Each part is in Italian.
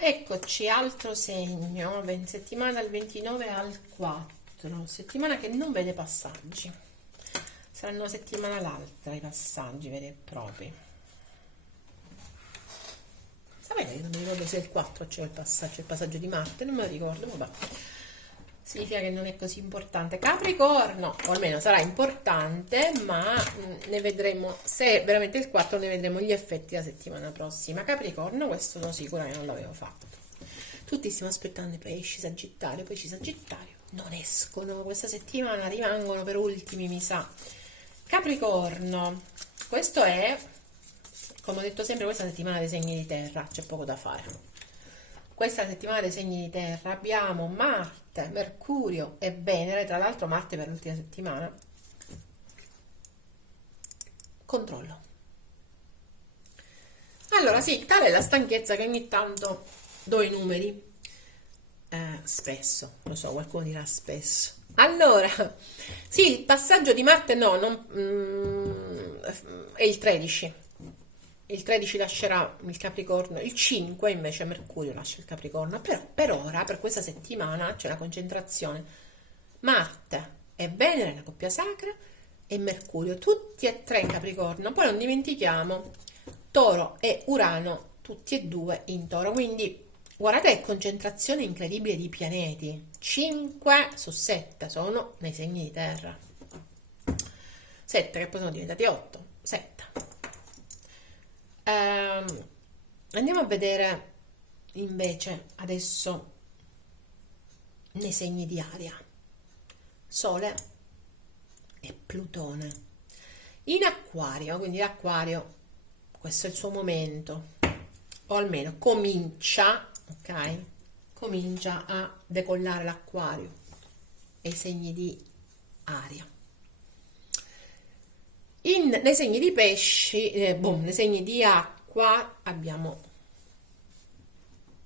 Eccoci, altro segno, settimana dal 29 al 4, settimana che non vede passaggi. Saranno una settimana l'altra i passaggi veri e propri. Sapete che non mi ricordo se è il 4 c'è il passaggio di Marte, non me lo ricordo, vabbè. Significa che non è così importante. Capricorno, o almeno sarà importante, ma ne vedremo, se è veramente il 4, ne vedremo gli effetti la settimana prossima. Capricorno, questo sono sicura che non l'avevo fatto. Tutti stiamo aspettando i pesci, Sagittario, pesci, Sagittario. Non escono questa settimana, rimangono per ultimi, mi sa. Capricorno, questo è, come ho detto sempre, questa settimana dei segni di terra, c'è poco da fare. Questa settimana dei segni di terra abbiamo Marte, Mercurio e Venere, tra l'altro Marte per l'ultima settimana. Controllo. Allora sì, tale è la stanchezza che ogni tanto do i numeri. Spesso, lo so, qualcuno dirà spesso. Allora, sì, il passaggio di Marte no, è il 13. Il 13 lascerà il Capricorno, il 5 invece Mercurio lascia il Capricorno, però per ora, per questa settimana, c'è la concentrazione Marte e Venere, la coppia sacra, e Mercurio, tutti e tre in Capricorno. Poi non dimentichiamo Toro e Urano, tutti e due in Toro, quindi guardate che concentrazione incredibile di pianeti, 5 su 7 sono nei segni di terra, 7 che poi sono diventati 8, 7. Andiamo a vedere invece adesso nei segni di aria, Sole e Plutone in Acquario, quindi l'Acquario, questo è il suo momento, o almeno comincia, ok? Comincia a decollare l'Acquario e i segni di aria. Nei segni di pesci, nei segni di acqua abbiamo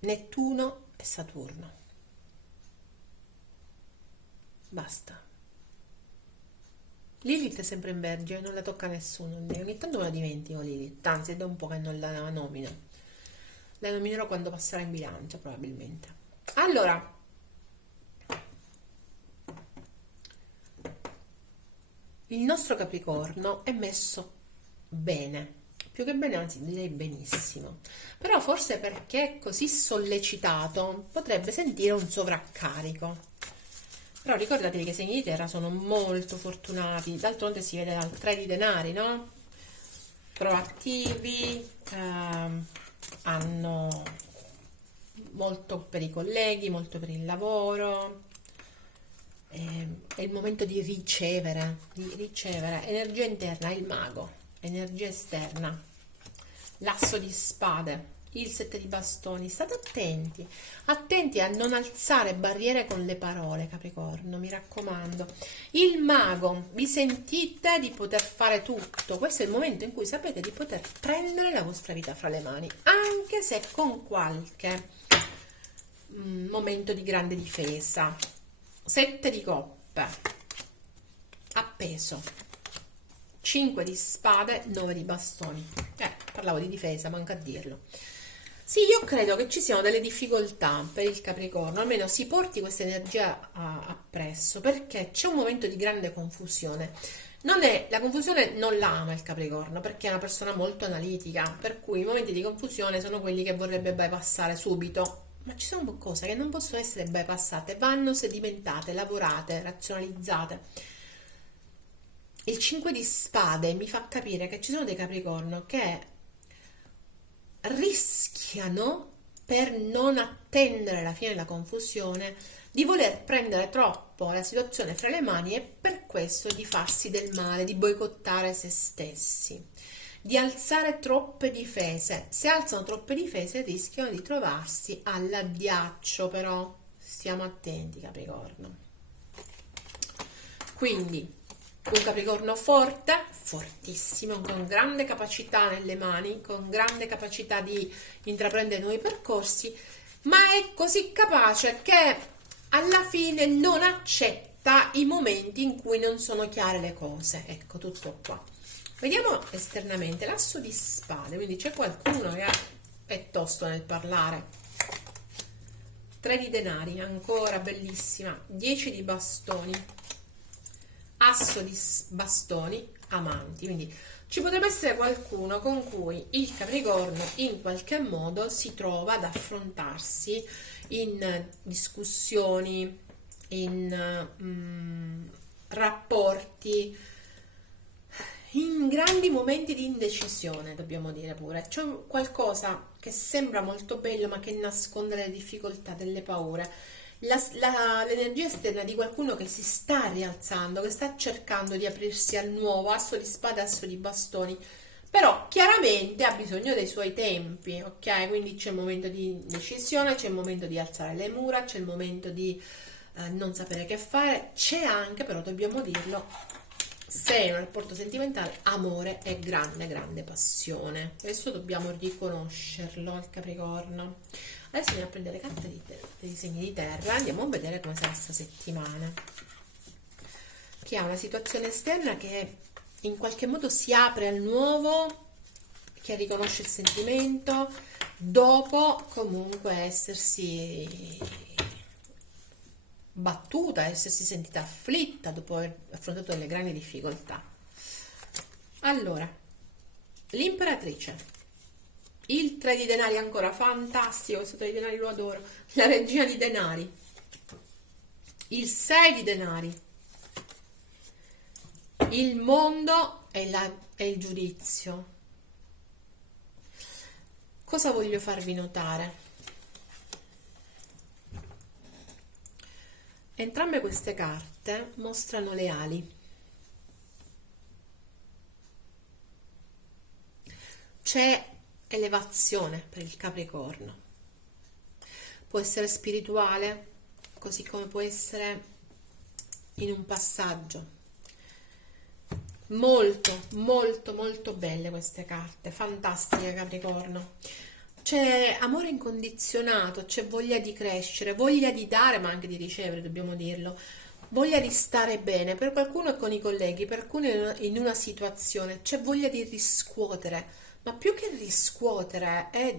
Nettuno e Saturno. Basta. Lilith è sempre in Vergine, non la tocca nessuno. Ogni tanto me la dimentico Lilith, anzi è da un po' che non la nomino. La nominerò quando passerà in bilancia, probabilmente. Allora, il nostro Capricorno è messo bene, più che bene, anzi direi benissimo, però forse perché è così sollecitato potrebbe sentire un sovraccarico. Però ricordatevi che i segni di terra sono molto fortunati, d'altronde si vede dal 3 di denari, no? Proattivi, hanno molto per i colleghi, molto per il lavoro. È il momento di ricevere energia interna, il mago, energia esterna, l'asso di spade, il 7 di bastoni. State attenti a non alzare barriere con le parole, Capricorno, mi raccomando. Il mago, vi sentite di poter fare tutto, questo è il momento in cui sapete di poter prendere la vostra vita fra le mani, anche se con qualche momento di grande difesa. 7 di coppe, appeso, 5 di spade, 9 di bastoni. Parlavo di difesa, manca a dirlo. Sì, io credo che ci siano delle difficoltà per il Capricorno, almeno si porti questa energia appresso, perché c'è un momento di grande confusione. La confusione non la ama il Capricorno, perché è una persona molto analitica, per cui i momenti di confusione sono quelli che vorrebbe bypassare subito. Ma ci sono cose che non possono essere bypassate, vanno sedimentate, lavorate, razionalizzate. Il 5 di spade mi fa capire che ci sono dei Capricorno che rischiano, per non attendere la fine della confusione, di voler prendere troppo la situazione fra le mani e per questo di farsi del male, di boicottare se stessi, di alzare troppe difese. Se alzano troppe difese rischiano di trovarsi all'addiaccio, però stiamo attenti, Capricorno. Quindi un Capricorno forte, fortissimo, con grande capacità nelle mani, con grande capacità di intraprendere nuovi percorsi, ma è così capace che alla fine non accetta i momenti in cui non sono chiare le cose. Ecco, tutto qua. Vediamo esternamente l'asso di spade, quindi c'è qualcuno che è tosto nel parlare, 3 di denari, ancora bellissima, 10 di bastoni, asso di bastoni, amanti, quindi ci potrebbe essere qualcuno con cui il Capricorno in qualche modo si trova ad affrontarsi in discussioni, in rapporti, in grandi momenti di indecisione, dobbiamo dire pure. C'è qualcosa che sembra molto bello ma che nasconde le difficoltà, delle paure. L'energia esterna di qualcuno che si sta rialzando, che sta cercando di aprirsi al nuovo, asso di spade, asso di bastoni, però chiaramente ha bisogno dei suoi tempi, ok? Quindi c'è il momento di decisione, c'è il momento di alzare le mura, c'è il momento di non sapere che fare, c'è anche, però dobbiamo dirlo, se è un rapporto sentimentale, amore e grande, grande passione. Questo dobbiamo riconoscerlo, il Capricorno. Adesso andiamo a prendere carte dei segni di terra, andiamo a vedere come sarà questa settimana. Chi ha una situazione esterna che in qualche modo si apre al nuovo, che riconosce il sentimento, dopo comunque essersi battuta, essersi sentita afflitta dopo aver affrontato delle grandi difficoltà. Allora, l'imperatrice, il 3 di denari, ancora fantastico, questo 3 di denari lo adoro, la regina di denari, il 6 di denari, il mondo e il giudizio. Cosa voglio farvi notare? Entrambe queste carte mostrano le ali. C'è elevazione per il Capricorno. Può essere spirituale, così come può essere in un passaggio. Molto, molto, molto belle queste carte, fantastiche, Capricorno. C'è amore incondizionato, c'è voglia di crescere, voglia di dare, ma anche di ricevere, dobbiamo dirlo. Voglia di stare bene, per qualcuno è con i colleghi, per qualcuno è in una situazione, c'è voglia di riscuotere, ma più che riscuotere è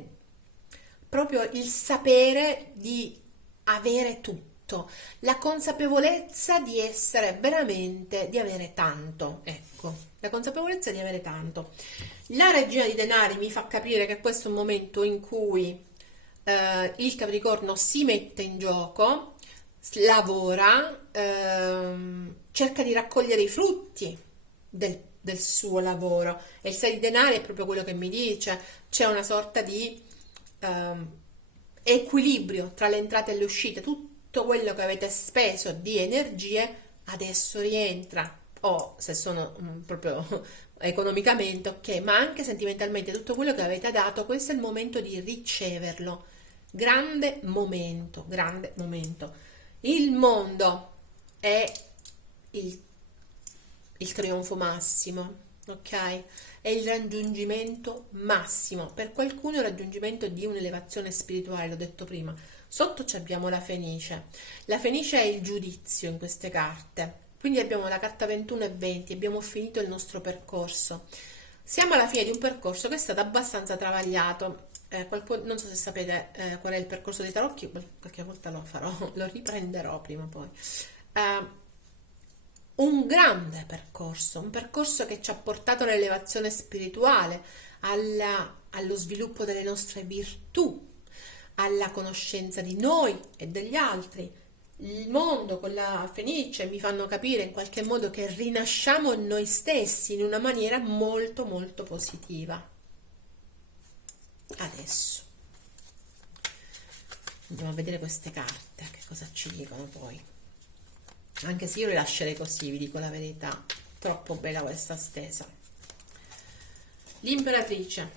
proprio il sapere di avere tutto, la consapevolezza di essere veramente, di avere tanto, ecco, la consapevolezza di avere tanto. La regina di denari mi fa capire che questo è un momento in cui il Capricorno si mette in gioco, lavora, cerca di raccogliere i frutti del suo lavoro, e il 6 di denari è proprio quello che mi dice, c'è una sorta di equilibrio tra le entrate e le uscite, tutto quello che avete speso di energie adesso rientra, o se sono proprio economicamente, ok, ma anche sentimentalmente, tutto quello che avete dato, questo è il momento di riceverlo. Grande momento, grande momento. Il mondo è il trionfo massimo, ok? È il raggiungimento massimo. Per qualcuno è il raggiungimento di un'elevazione spirituale, l'ho detto prima. Sotto ci abbiamo la Fenice. La Fenice è il giudizio in queste carte. Quindi abbiamo la carta 21 e 20, abbiamo finito il nostro percorso. Siamo alla fine di un percorso che è stato abbastanza travagliato. Non so se sapete qual è il percorso dei tarocchi, qualche volta lo farò, lo riprenderò prima o poi. Un grande percorso, un percorso che ci ha portato all'elevazione spirituale, allo sviluppo delle nostre virtù, alla conoscenza di noi e degli altri. Il mondo con la Fenice mi fanno capire in qualche modo che rinasciamo noi stessi in una maniera molto molto positiva. Adesso andiamo a vedere queste carte, che cosa ci dicono poi. Anche se io le lascerei così, vi dico la verità, troppo bella questa stesa. L'imperatrice,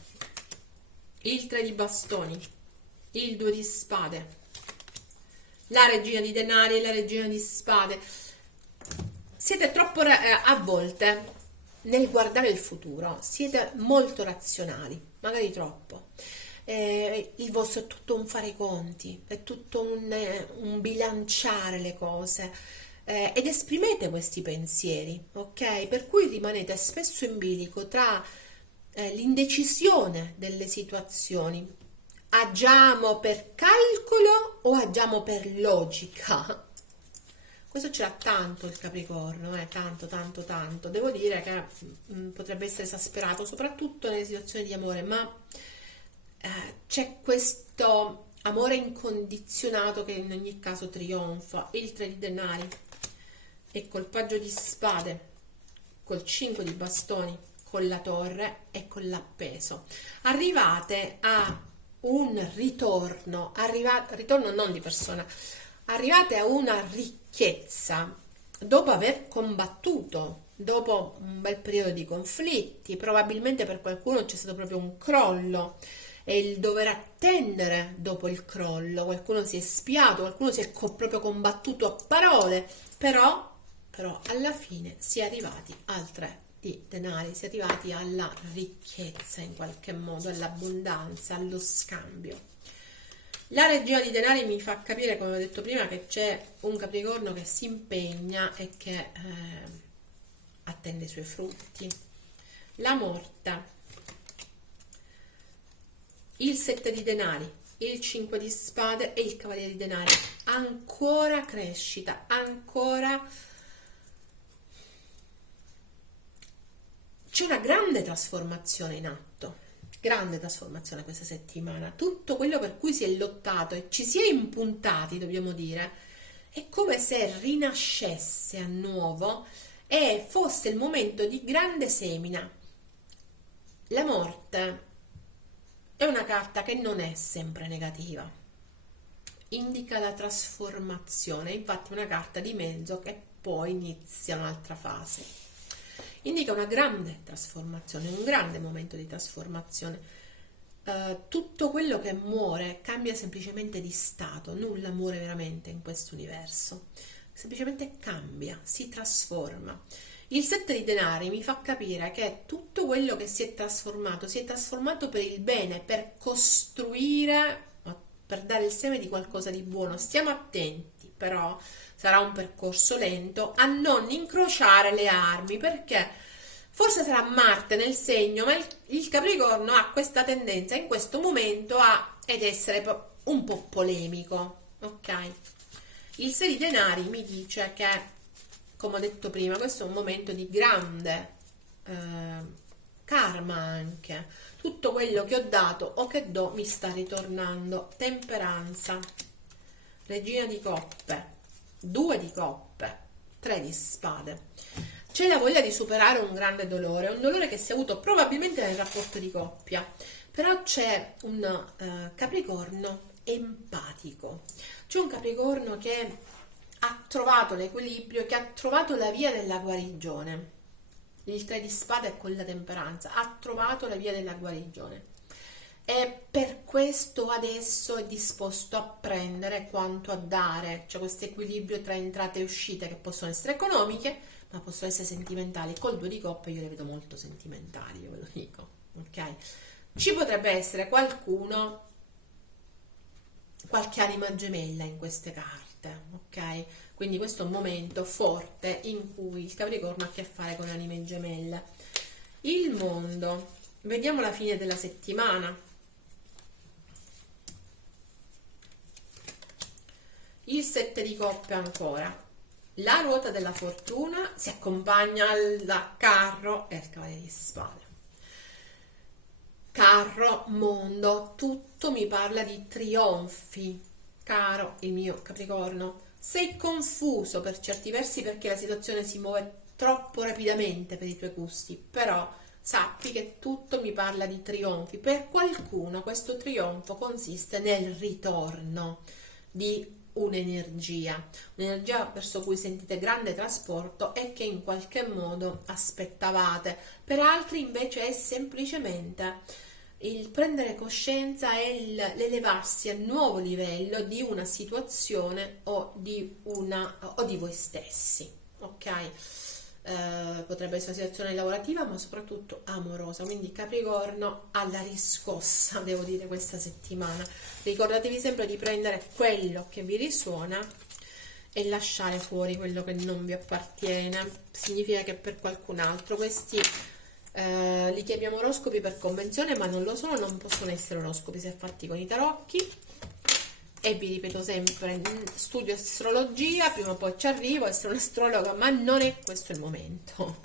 il 3 di bastoni, il 2 di spade, la regina di denari e la regina di spade. Siete troppo a volte nel guardare il futuro, siete molto razionali, magari troppo. Il vostro è tutto un fare i conti, è tutto un bilanciare le cose, ed esprimete questi pensieri, ok? Per cui rimanete spesso in bilico tra l'indecisione delle situazioni. Agiamo per calcolo o agiamo per logica? Questo ce l'ha tanto il Capricorno, tanto, tanto, tanto. Devo dire che potrebbe essere esasperato, soprattutto nelle situazioni di amore, ma c'è questo amore incondizionato che in ogni caso trionfa. Il 3 di denari e col paggio di spade, col 5 di bastoni, con la torre e con l'appeso. Arrivate a un ritorno, ritorno non di persona, arrivate a una ricchezza dopo aver combattuto, dopo un bel periodo di conflitti, probabilmente per qualcuno c'è stato proprio un crollo e il dover attendere dopo il crollo, qualcuno si è spiato, qualcuno si è proprio combattuto a parole, però alla fine si è arrivati al 3 di denari, si è arrivati alla ricchezza in qualche modo, all'abbondanza, allo scambio. La regina di denari mi fa capire, come ho detto prima, che c'è un Capricorno che si impegna e che attende i suoi frutti. La morte, il 7 di denari, il 5 di spade e il cavaliere di denari. Ancora crescita, ancora c'è una grande trasformazione in atto. Grande trasformazione questa settimana. Tutto quello per cui si è lottato e ci si è impuntati, dobbiamo dire, è come se rinascesse a nuovo e fosse il momento di grande semina. La morte è una carta che non è sempre negativa, indica la trasformazione, infatti è una carta di mezzo che poi inizia un'altra fase. Indica una grande trasformazione, un grande momento di trasformazione. Tutto quello che muore cambia semplicemente di stato, nulla muore veramente in questo universo, semplicemente cambia, si trasforma. Il 7 di denari mi fa capire che tutto quello che si è trasformato per il bene, per costruire, per dare il seme di qualcosa di buono. Stiamo attenti, però sarà un percorso lento, a non incrociare le armi, perché forse sarà Marte nel segno, ma il Capricorno ha questa tendenza in questo momento ed essere un po' polemico, ok? Il 6 di denari mi dice che, come ho detto prima, questo è un momento di grande karma anche. Tutto quello che ho dato o che do mi sta ritornando. Temperanza, regina di coppe, 2 di coppe, 3 di spade. C'è la voglia di superare un grande dolore, un dolore che si è avuto probabilmente nel rapporto di coppia, però c'è un Capricorno empatico, c'è un Capricorno che ha trovato l'equilibrio, che ha trovato la via della guarigione. Il 3 di spade è con la temperanza, ha trovato la via della guarigione e per questo adesso è disposto a prendere quanto a dare. C'è questo equilibrio tra entrate e uscite che possono essere economiche ma possono essere sentimentali. Col 2 di coppe io le vedo molto sentimentali, io ve lo dico, ok? Ci potrebbe essere qualcuno, qualche anima gemella in queste carte, ok? Quindi questo è un momento forte in cui il Capricorno ha a che fare con anime gemelle. Il mondo, vediamo la fine della settimana. Il 7 di coppe ancora. La ruota della fortuna si accompagna al carro e al cavaliere di spade. Carro, mondo, tutto mi parla di trionfi. Caro il mio Capricorno, sei confuso per certi versi perché la situazione si muove troppo rapidamente per i tuoi gusti, però sappi che tutto mi parla di trionfi. Per qualcuno questo trionfo consiste nel ritorno di un'energia verso cui sentite grande trasporto e che in qualche modo aspettavate. Per altri invece è semplicemente il prendere coscienza e l'elevarsi a nuovo livello di una situazione o di voi stessi, ok? Potrebbe essere una situazione lavorativa ma soprattutto amorosa, quindi Capricorno alla riscossa, devo dire, questa settimana. Ricordatevi sempre di prendere quello che vi risuona e lasciare fuori quello che non vi appartiene. Significa che per qualcun altro questi Li chiamiamo oroscopi per convenzione, ma non lo sono, non possono essere oroscopi se fatti con i tarocchi. E vi ripeto sempre, studio astrologia, prima o poi ci arrivo a essere un'astrologa, ma non è questo il momento.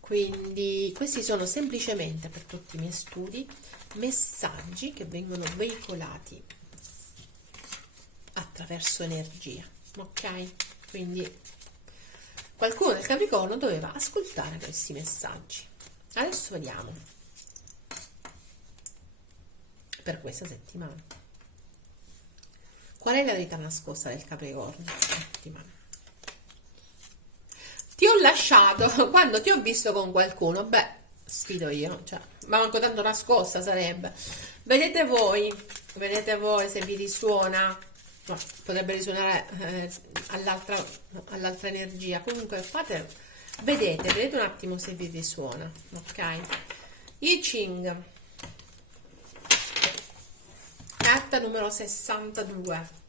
Quindi questi sono semplicemente per tutti i miei studi messaggi che vengono veicolati attraverso energia, ok? Quindi qualcuno del Capricorno doveva ascoltare questi messaggi. Adesso vediamo per questa settimana. Qual è la verità nascosta del Capricorno? Settimana. Ti ho lasciato quando ti ho visto con qualcuno. Beh, sfido io, cioè, ma manco tanto nascosta sarebbe. Vedete voi se vi risuona. No, potrebbe risuonare all'altra energia. Comunque fate, vedete un attimo se vi risuona, ok? I Ching, carta numero 62.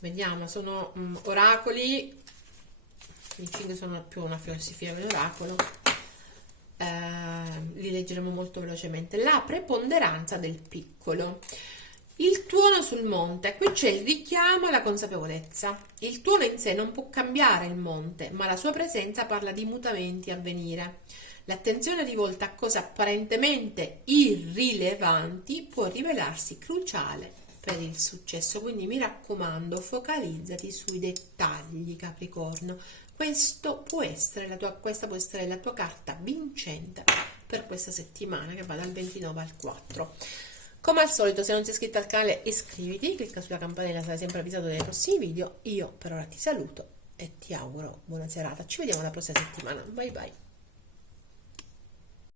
Vediamo, sono oracoli. I 5 sono più una filosofia di oracolo. Li leggeremo molto velocemente. La preponderanza del piccolo. Il tuono sul monte. Qui c'è il richiamo alla consapevolezza. Il tuono in sé non può cambiare il monte, ma la sua presenza parla di mutamenti a venire. L'attenzione rivolta a cose apparentemente irrilevanti può rivelarsi cruciale per il successo, quindi mi raccomando, focalizzati sui dettagli, Capricorno. Questa può essere la tua carta vincente per questa settimana che va dal 29 al 4. Come al solito, se non sei iscritto al canale iscriviti, clicca sulla campanella, sarai sempre avvisato dei prossimi video. Io per ora ti saluto e ti auguro buona serata. Ci vediamo la prossima settimana. Bye bye.